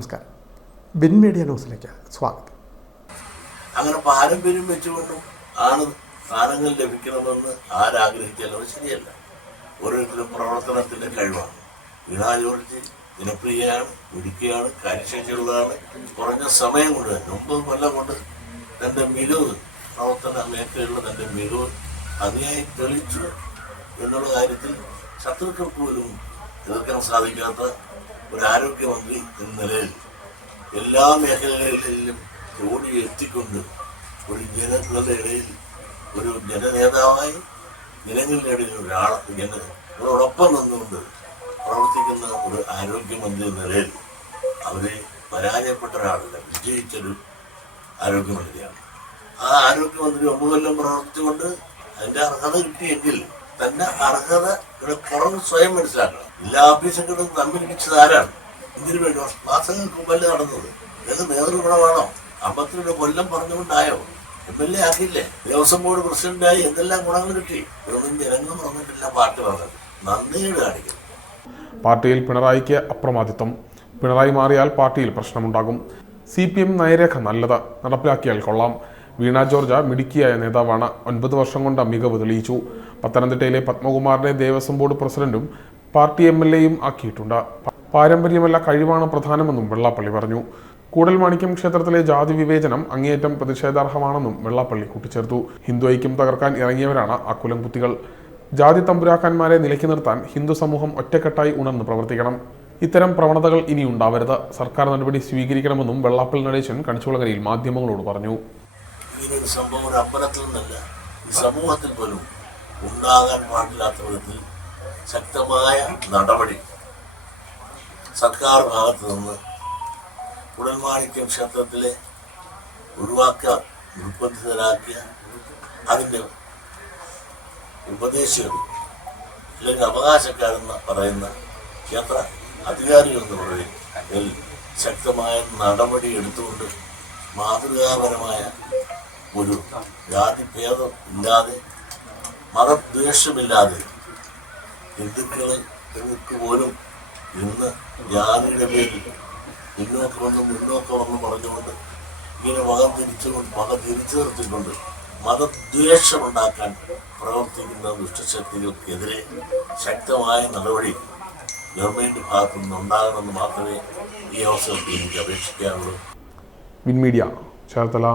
നമസ്കാരം. Bin media ന്യൂസിലേക്ക് സ്വാഗതം. അങ്ങനെ പാരമ്പര്യം വെച്ചുകൊണ്ടും? ആണ് സ്ഥാനങ്ങൾ ലഭിക്കണമെന്ന് ആരാഗ്രഹിച്ചാലും അത് ശരിയല്ല. ഓരോരുത്തരും പ്രവർത്തനത്തിന്റെ കഴിവാണ്. വീണാ ജോർജ് ജനപ്രിയയാണ് മിടുക്കിയാണ് കാര്യശേഷിയുള്ളതാണ്. കുറഞ്ഞ സമയം കൊണ്ട് തന്നെ ഒമ്പത് കൊല്ലം കൊണ്ട് തന്റെ മികവ് പ്രവർത്തന മേഖലയിലുള്ള തന്റെ മികവ് അതിയായി തെളിച്ചു എന്നുള്ള കാര്യത്തിൽ ശത്രുക്കൾക്ക് പോലും എതിർക്കാൻ സാധിക്കാത്ത ഒരു ആരോഗ്യമന്ത്രി എന്ന നിലയിൽ എല്ലാ മേഖലകളിലും ഓടി എത്തിക്കൊണ്ട് ഒരു ജനങ്ങളുടെ ഇടയിൽ ഒരു ജനനേതാവായി ജനങ്ങളുടെ ഒരാൾ ജന അവരോടൊപ്പം നിന്നുകൊണ്ട് പ്രവർത്തിക്കുന്ന ഒരു ആരോഗ്യമന്ത്രി എന്ന നിലയിൽ അവരെ പരാജയപ്പെട്ട ഒരാളല്ല വിജയിച്ചൊരു ആരോഗ്യമന്ത്രിയാണ്. ആ ആരോഗ്യമന്ത്രി ഒമ്പത് പ്രവർത്തിച്ചുകൊണ്ട് അതിന്റെ അർഹത കിട്ടിയെങ്കിൽ തന്റെ അർഹതയുടെ കുറവ് സ്വയം മനസ്സിലാക്കണം. എല്ലാ ഓഫീസുകളും തമ്മിലിടിച്ചത് ആരാണ്? ഇതിനു വേണ്ടി? മാസങ്ങൾക്ക് മുമ്പല്ലേ നടന്നത്. ഏത് നേതൃഗുണമാണോ അമ്പത്തിരണ്ട് കൊല്ലം പറഞ്ഞുകൊണ്ടായോ? എം എൽ എ ആക്കില്ലേ ദേവസ്വം ബോർഡ് പ്രസിഡന്റായി എന്തെല്ലാം ഗുണങ്ങൾ കിട്ടി? ഇതൊന്നും ജനങ്ങൾ പറഞ്ഞിട്ടില്ല പാർട്ടി പറഞ്ഞത് നന്ദിയുടെ കാണിക്കുന്നു പാർട്ടിയിൽ പിണറായിക്ക് അപ്രമാദിത്വം. പിണറായി മാറിയാൽ പാർട്ടിയിൽ പ്രശ്നമുണ്ടാകും. സി പി എം നയരേഖ നല്ലത്. നടപ്പിലാക്കിയാൽ കൊള്ളാം. വീണ ജോർജ മിടുക്കിയായ നേതാവാണ്. ഒൻപത് വർഷം കൊണ്ട് മികവ് തെളിയിച്ചു. പത്തനംതിട്ടയിലെ പത്മകുമാറിനെ ദേവസ്വം ബോർഡ് പ്രസിഡന്റും പാർട്ടി എം എൽ എയും ആക്കിയിട്ടുണ്ട്. പാരമ്പര്യമല്ല കഴിവാണ് പ്രധാനമെന്നും വെള്ളാപ്പള്ളി പറഞ്ഞു. കൂടൽമാണിക്യം ക്ഷേത്രത്തിലെ ജാതി വിവേചനം അങ്ങേയറ്റം പ്രതിഷേധാർഹമാണെന്നും വെള്ളാപ്പള്ളി കൂട്ടിച്ചേർത്തു. ഹിന്ദു ഐക്യം തകർക്കാൻ ഇറങ്ങിയവരാണ് അക്കുലം കുത്തികൾ. ജാതി തമ്പുരാക്കന്മാരെ നിലയ്ക്ക് നിർത്താൻ ഹിന്ദു സമൂഹം ഒറ്റക്കെട്ടായി ഉണർന്ന് പ്രവർത്തിക്കണം. ഇത്തരം പ്രവണതകൾ ഇനി ഉണ്ടാവരുത്. സർക്കാർ നടപടി സ്വീകരിക്കണമെന്നും വെള്ളാപ്പള്ളി നടേശൻ കണിച്ചുകുളങ്ങരയിൽ മാധ്യമങ്ങളോട് പറഞ്ഞു. ഇങ്ങനൊരു സംഭവം അമ്പലത്തിൽ നിന്നല്ല ഈ സമൂഹത്തിൽ പോലും ഉണ്ടാകാൻ പാടില്ലാത്ത വിധത്തിൽ ശക്തമായ നടപടി സർക്കാർ ഭാഗത്ത് നിന്ന് കുടൽമാണിക്യം ക്ഷേത്രത്തിലെ ഒഴിവാക്കാൻ നിർബന്ധിതരാക്കിയ അതിന്റെ ഉപദേശികൾ അല്ലെങ്കിൽ അവകാശക്കാരെന്ന് പറയുന്ന ക്ഷേത്ര അധികാരികൾ എന്ന് പറയും ശക്തമായ നടപടി എടുത്തുകൊണ്ട് മാതൃകാപരമായ ഒരു ജാതിഭേദം ഇല്ലാതെ മതദ്വേഷമില്ലാതെ ഹിന്ദുക്കളെ ഹിന്ദുക്ക് പോലും ഇന്ന് ജാതിയുടെ പേരിൽ പിന്നോക്കമെന്നും മുന്നോക്കമെന്നും പറഞ്ഞുകൊണ്ട് ഇങ്ങനെ മതം തിരിച്ചുകൊണ്ട് മതം തിരിച്ചു നിർത്തിക്കൊണ്ട് മതദ്വേഷമുണ്ടാക്കാൻ പ്രവർത്തിക്കുന്ന ദുഷ്ടശക്തികൾക്കെതിരെ ശക്തമായ നടപടി ഗവൺമെന്റ് ഭാഗത്തു നിന്ന് ഉണ്ടാകണമെന്ന് മാത്രമേ ഈ അവസരത്തിൽ എനിക്ക് അപേക്ഷിക്കാറുള്ളൂ വിൻ മീഡിയ ചേർത്തല.